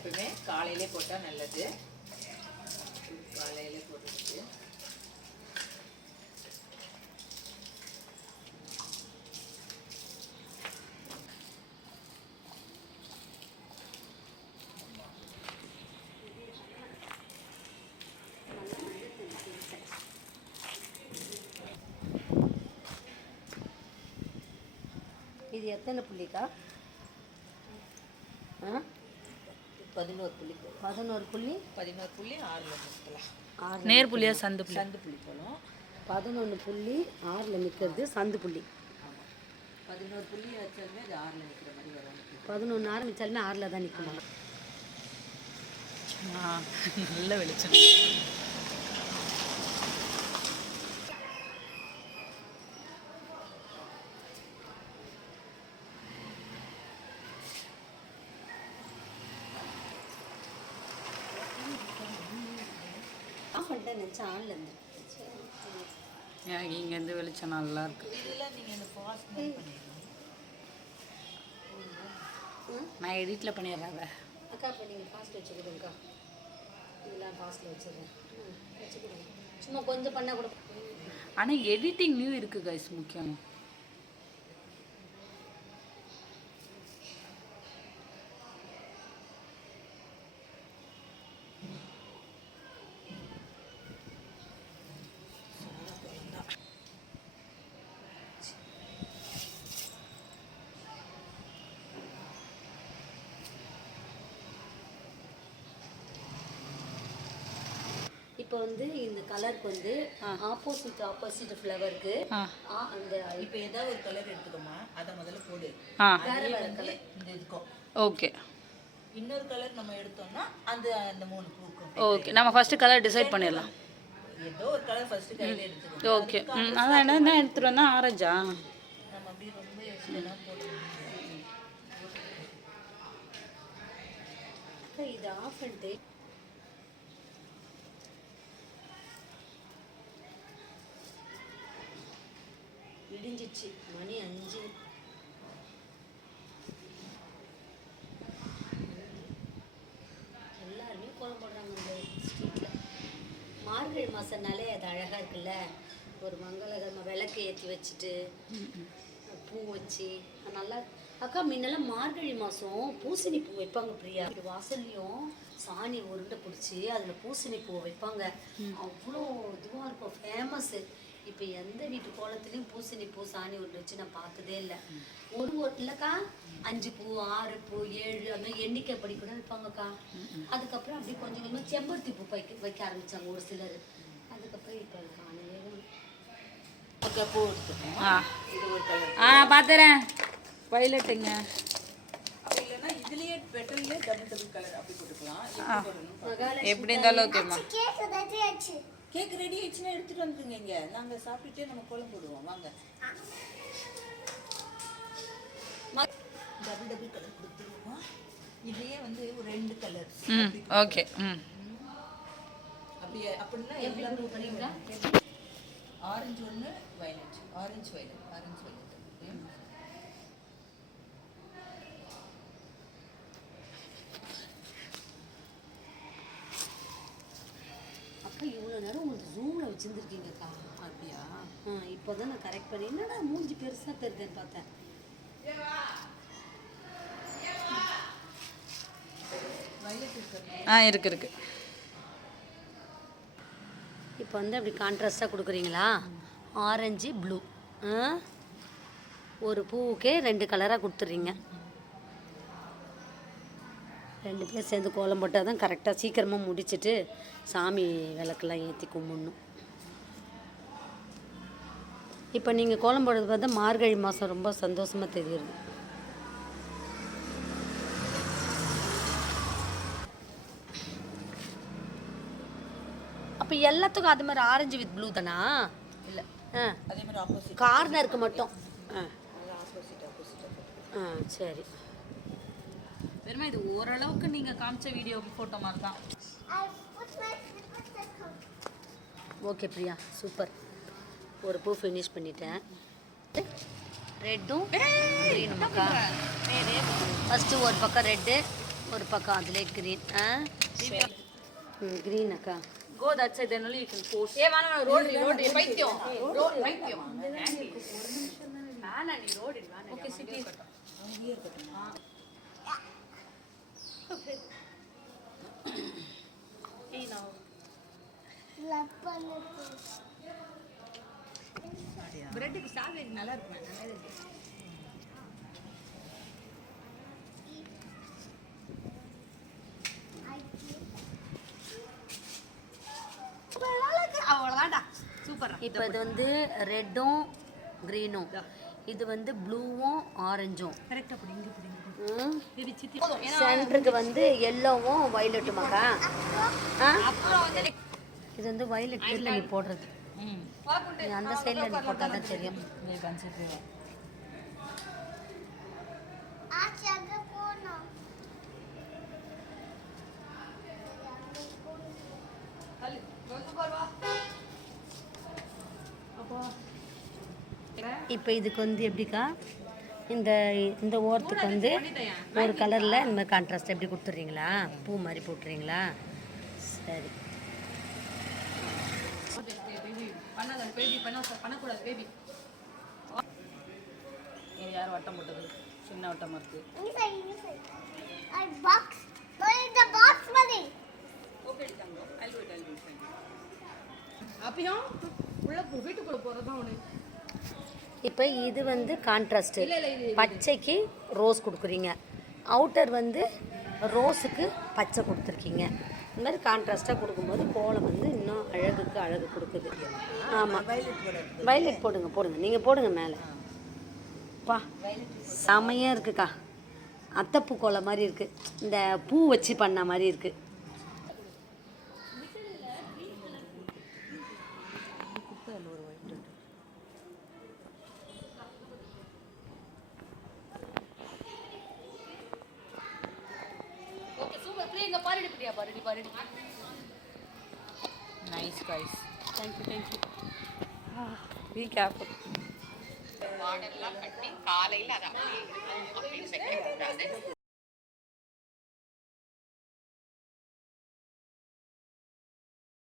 எப்பவுமே காலையிலே போட்டால் நல்லது. காலையிலே போட்டுட்டு இது எத்தனை புள்ளிக்கா? 11 புள்ளி. 11 புள்ளி. 11 புள்ளி 6ல் நிற்கலாம். நேர் புள்ளியா சந்து புள்ளி போகணும். 11 புள்ளி 6ல் நிற்கிறது சந்து புள்ளி. 11 புள்ளி வச்சாலுமே அது 6ல் நிற்கிற மாதிரி வரும். 11 ஆரம்பித்தாலுமே 6ல் தான் நிற்குமா? நல்ல வெளிச்சம். நினச்சா ஆன்ல இருந்து எனக்கு இங்கேருந்து வெளிச்சம் நல்லா இருக்கு. இதெல்லாம் நீங்கள் இந்த ஃபாஸ்ட் பண்ணிடலாம். நான் எடிட்டில் பண்ணிடுறேன். அக்கா இப்போ நீங்கள் ஃபாஸ்ட் வச்சுக்கிடுங்கக்கா. இதெல்லாம் ஃபாஸ்ட்டில் வச்சுருக்கேன். வச்சுக்கிடுங்க. சும்மா கொஞ்சம் பண்ணால் கூட. ஆனால் எடிட்டிங்லேயும் இருக்குது கைஸ் முக்கியம். இப்போ வந்து இந்த கலருக்கு வந்து ஆப்போசிட் ஃப்ளவருக்கு அந்த இப்போ ஏதாவது ஒரு கலர் எடுத்துக்கோமா, அதை முதல்ல போடு. வேற வேற கலர் இந்த இதுக்கும் ஓகே. இன்னொரு கலர் நம்ம எடுத்தோம்னா அந்த அந்த 3 பூக்கும். ஓகே, நம்ம ஃபஸ்ட்டு கலர் டிசைட் பண்ணிடலாம். ஏதோ ஒரு கலர் ஃபர்ஸ்ட் கையில் எடுத்துக்கோ. ஓகே. அதான் என்ன எடுத்துகிட்டு வந்தால் ஆரஞ்சா? நம்ம அப்படியே ரொம்ப யோசிச்சுலாம் போடுறோம். இது ஆஃப் பண்ணிட்டு இடிஞ்சிச்சு. மணி 5. எல்லாருமே கோலம் போடுறாங்க இந்த ஸ்ட்ரீட்டில். மார்கழி மாதம்னாலே அது அழகாக இருக்குல்ல. ஒரு மங்களகரமாக விளக்கு ஏற்றி வச்சுட்டு பூ வச்சு நல்லா. அக்கா முன்னெல்லாம் மார்கழி மாதம் பூசணி பூ வைப்பாங்க பிரியா. வாசல்லையும் சாணி உருண்டை பிடிச்சி அதில் பூசணி பூ வைப்பாங்க. அவ்வளோ இதுவாக இருக்கும், ஃபேமஸ்ஸு. இப்போ எந்த வீட்டு கோலத்துலேயும் பூசணி பூ சாணி உருண்டை வச்சு நான் பார்த்ததே இல்லை. ஒரு இல்லைக்கா 5 பூ 6 பூ 7 அந்த எண்ணிக்கை படி கூட வைப்பாங்கக்கா. அதுக்கப்புறம் அப்படி கொஞ்சம் கொஞ்சமாக செம்பருத்தி பூ வைக்க ஆரம்பித்தாங்க ஒரு சிலர். அதுக்கப்புறம் இப்போ காணவே பூ எடுத்துக்கோம். இது ஒரு கலர். பார்த்துறேன். வயலட்டுங்க. அப்படி இல்லைன்னா இதுலேயே பெட்டர்லேயே டபுள் கலர் அப்படி போட்டுக்கலாம். எப்படி இருந்தாலும் ஓகேம்மா. கேக் ரெடி ஆயிடுச்சுன்னா எடுத்துட்டு வந்துருங்க. இங்கே நாங்கள் சாப்பிட்டுட்டே நம்ம கோலம் போடுவோம். வாங்க. டபுள் கலர் கொடுத்துருவோம். இதுலேயே வந்து ஒரு 2 கலர். ஓகே. அப்படியே அப்படின்னா எல்லாமே பண்ணிங்களா? ஆரஞ்சு ஒன்று, வயலட். Orange violet. இவ்வளோ நேரம் உங்களுக்கு ஜூமில் வச்சுருந்துருக்கீங்கக்கா. அப்படியா? இப்போ தான் நான் கரெக்ட் பண்ணி என்னடா மூஞ்சி பெருசாக தெரியுதுன்னு பார்த்தேன். இருக்கு. இப்போ வந்து அப்படி கான்ட்ராஸ்டாக கொடுக்குறீங்களா? Orange blue. ஒரு பூவுக்கே 2 கலராக கொடுத்துட்றீங்க. 2 பேர் சேர்ந்து கோலம் போட்டால் தான் கரெக்டாக சீக்கிரமாக முடிச்சுட்டு சாமி விளக்கெல்லாம் ஏற்றி கும்பிடணும். இப்போ நீங்கள் கோலம் போடுறது பார்த்தா மார்கழி மாதம் ரொம்ப சந்தோஷமாக தெரியுது. அப்போ எல்லாத்துக்கும் அது மாதிரி ஆரஞ்சு வித் ப்ளூ தானா? இல்லை, அதே மாதிரி ஆப்போசிட் கார்னருக்கு மட்டும். சரி. வெறுமா இது ஓரளவுக்கு நீங்கள் காமிச்ச வீடியோ ஃபோட்டோ மாதிரி தான். Okay Priya, super. ஒரு பூ ஃபினிஷ் பண்ணிட்டேன். ரெட்டும் க்ரீனுமாக்கா. ஃபஸ்ட்டு ஒரு பக்கம் ரெட்டு, ஒரு பக்கம் அதிலே க்ரீன். க்ரீன் அக்கா. Go that side, then only you can post. ஏ வாணா ரோட் பைத்தியம் ரோட் பைத்தியம் வேணா நீ ரோடு வேணா. ஓகே சிட்டி அங்கேயே இருக்கட்டும் ஏய் நான் பிரெட்டுக்கு ஸ்ட்ராபெரி நல்லா இருக்கும் நல்லா இருக்கு அவ்வளோதான்டா சூப்பர். இப்போ இது வந்து ரெட்டும் க்ரீனும், இது வந்து ப்ளூவும் ஆரஞ்சும். கரெக்டாக பிடிங்க பிடிங்க இது சித்தி சென்டருக்கு வந்து எல்லோவும் வயலட்டுமாக்கா. அப்புறம் வந்து இது வந்து வயலட் கலர்ல நீ போடுறது. நீ அந்த சைடில் நீ போட்டால் தான் தெரியும். நீ கன்சிடர் இப்போ இதுக்கு வந்து எப்படிக்கா, இந்த இந்த ஓரத்துக்கு வந்து ஒரு கலரில் இந்த மாதிரி கான்ட்ராஸ்ட் எப்படி கொடுத்துட்றீங்களா, பூ மாதிரி போட்டுறீங்களா? சரி. பண்ணாத பேபி பண்ணக்கூடாது பேபி. இது யார் வட்டம் போட்டது? சின்ன வட்டமா இருக்கு. அப்பயும் உள்ள வீட்டுக்குள்ள போறதுதான் ஒண்ணு. இப்போ இது வந்து கான்ட்ராஸ்ட்டு, பச்சைக்கு ரோஸ் கொடுக்குறீங்க, அவுட்டர் வந்து ரோஸுக்கு பச்சை கொடுத்துருக்கீங்க. இந்த மாதிரி கான்ட்ராஸ்ட்டாக கொடுக்கும்போது கோலம் வந்து இன்னும் அழகுக்கு அழகு கொடுக்குது. ஆமாம், வயலட் போடுங்க நீங்கள் போடுங்க மேலே. பா செமையாக இருக்குக்கா, அத்தைப்பூ கோலம் மாதிரி இருக்குது, இந்த பூ வச்சு பண்ண மாதிரி இருக்குது. Okay super. பிரியங்கா பாருடி பிரியா பாருடி. Nice guys. Thank you. Be careful. வாடெல்லாம் கட்டி காலையில் அதை அப்படியே செகண்ட் கூடாது.